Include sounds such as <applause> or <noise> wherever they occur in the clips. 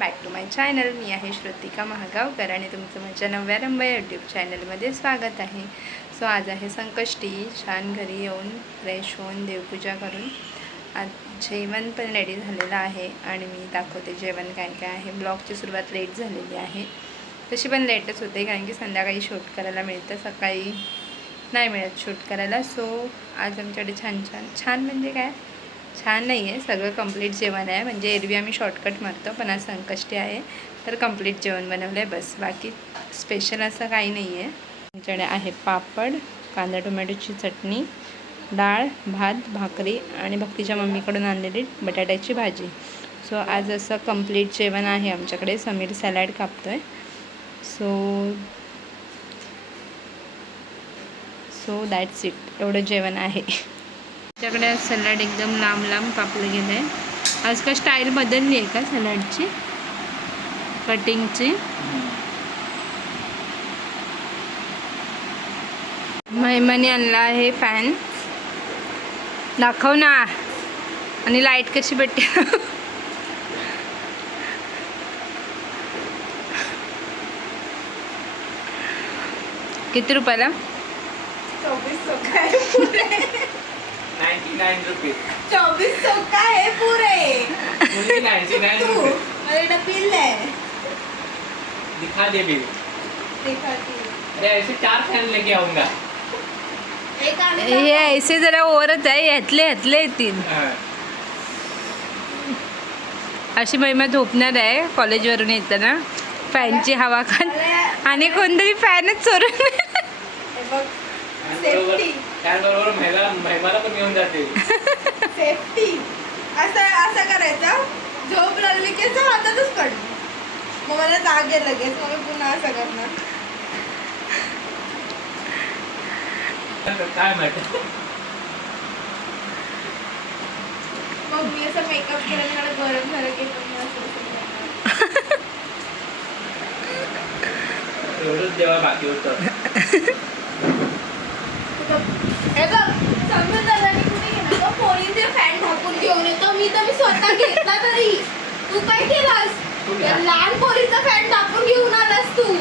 Back to my channel मी आहे श्रुतिका महागावकर आणि तुमचं माझ्या नव्या रंबा यूट्यूब चॅनलमध्ये स्वागत आहे. सो आज आहे संकष्टी. छान घरी येऊन फ्रेश होऊन देवपूजा करून आज जेवण पण रेडी झालेलं आहे आणि मी दाखवते जेवण काय काय आहे. ब्लॉगची सुरुवात लेट झालेली आहे. तशी पण लेटच होते कारण की संध्याकाळी शूट करायला मिळतं सकाळी नाही मिळत शूट करायला. सो आज आमच्याकडे छान छान छान म्हणजे काय? छान नाही आहे. सगळं कंप्लीट जेवण आहे. म्हणजे एरवी आम्ही शॉर्टकट मारतो पण आज संकष्टी आहे. तर कंप्लीट जेवण बनवलं आहे बस. बाकी स्पेशल असं काही नाही आहे. आमच्याकडे आहे पापड कांदा टोमॅटोची चटणी डाळ भात भाकरी आणि भक्तीच्या मम्मीकडून आणलेली बटाट्याची भाजी. सो आज असं कंप्लीट जेवण आहे आमच्याकडे. समीर सॅलॅड कापतो आहे सो सो दॅट्स इट एवढं जेवण आहे. आमच्याकडे सलाड एकदम लांब लांब कापलं गेलं आहे आज का स्टाईल बदलली आहे का सलाडची? कटिंगची महिमाने आणला आहे फॅन दाखव ना. आणि लाइट कशी भेटते? किती रुपयाला? चौबीस नाईन्टी नाईन रुपीज चौबीस सौ का है पूरे? मुझे नाईन्टी नाईन तू रुपीज मेरा बिल है दिखा दे बिल दिखाती. हूँ। अरे ऐसे चार फैन लेके आऊंगा एक आने हे ऐसे जरा ओरच आहे ह्यातले ह्यातले येतील हाँ. अशी महिमा झोपणार आहे कॉलेजवरून येताना. फॅनची हवा खात आणि कोणतरी फॅनच चोरून हे बघ त्याचबरोबर महिला महिमाला पण घेऊन जाते सेफ्टी <laughs> असं असं करायचं. झोप लागली की हातातच काढ मग मला जाग लगेच. मग मी पुन्हा असं करणार. काय माहिती मग मी असं मेकअप केलं मला गरम झालं की मी असं. एवढंच जेव्हा बाकी होतं. <laughs> समजून झालं मी कुठे गेलो तो पोरींचे फॅन ढाकून घेऊन येतो. मी तर मी स्वतः घेतला तरी. तू काय केलास? या. लहान पोरीचा फॅन टाकून घेऊन आलास तू.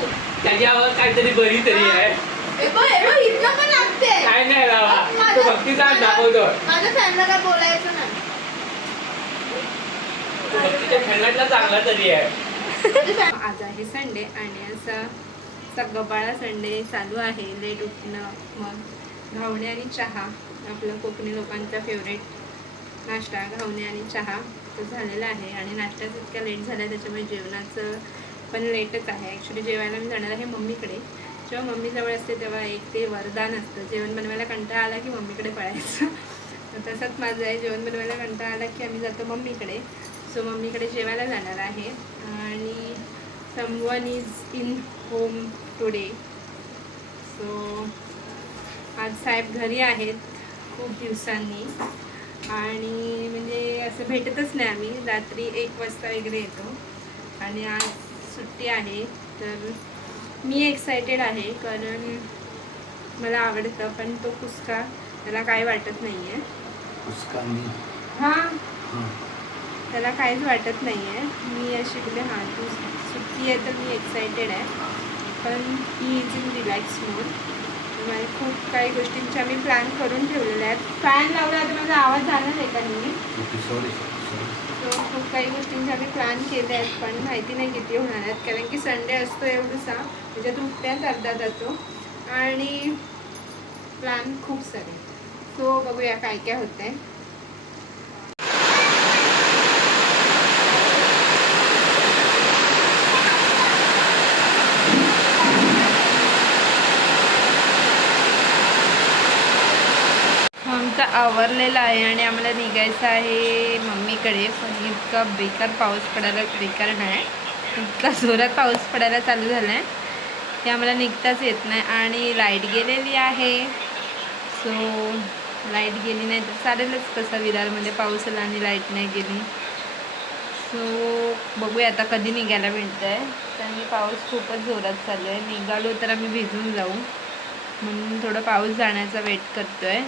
त्याच्यावर काहीतरी बरी तरी आहे. हे बघ हे बघ इथनं पण लागते. काय नाही लावा तो माझं- भक्तीचा माझं- दाखवतो. माझ्या फॅनला काय बोलायचं नाही. तो भक्तीच्या खेळण्यातला चांगला तरी आहे. fan- आज आहे संडे आणि असं सगळबाळा संडे चालू आहे. लेट उठणं मग घावणे आणि चहा. आपलं कोकणी लोकांचा फेवरेट नाश्ता घावणे आणि चहा तो झालेला आहे. आणि नाश्ताच इतका लेट झाला आहे त्याच्यामुळे जेवणाचं पण लेटच आहे. ॲक्च्युली जेवायला मी जाणार आहे मम्मीकडे. जेव्हा मम्मीजवळ असते तेव्हा एक ते वरदान असतं. जेवण बनवायला कंटाळा आला की मम्मीकडे पळायचं. <laughs> तसंच माझं आहे. जेवण बनवायला कंटाळा आला की आम्ही जातो मम्मीकडे. सो मम्मीकडे जेवायला जाणार आहे. आणि someone is in home today so आज साहेब घरी आहेत खूप दिवसांनी. आणि म्हणजे असं भेटतच नाही आम्ही. रात्री एक वाजता वगैरे येतो. आणि आज सुट्टी आहे तर मी एक्सायटेड आहे कारण मला आवडतं पण तो कुसका त्याला काय वाटत नाही आहे हां. हां. त्याला काहीच वाटत नाही आहे मी अशी बोलले हां तू सुट्टी आहे तर मी एक्सायटेड आहे. पण he is in relax mood खूप काही गोष्टींच्या मी प्लॅन करून ठेवलेल्या आहेत. फॅन लावला तर माझा आवाज का नाही सॉरी सॉरी सो खूप काही गोष्टींच्या मी प्लॅन केल्या आहेत पण माहिती नाही किती होणार आहेत. कारण की संडे असतो एवढसा त्याच्यात उठण्यात अर्धा जातो. आणि प्लॅन खूप सारे सो बघूया काय काय होतं आहे आमचा आवरलेला आहे आणि आम्हाला निघायचं आहे मम्मीकडे. पण इतका बेकार पाऊस पडायला बेकार नाही. इतका जोरात पाऊस पडायला चालू झाला आहे ते आम्हाला निघताच येत नाही. आणि लाइट गेलेली आहे. सो लाइट गेली नाही तर चालेलच कसं विरारमध्ये पाऊस आला आणि लाइट नाही गेली. सो बघूया आता कधी निघायला भेटत आहे तर मी पाऊस खूपच जोरात चालू आहे. निघालो तर आम्ही भिजून जाऊ. म्हणून थोडं पाऊस जाण्याचा वेट करतो आहे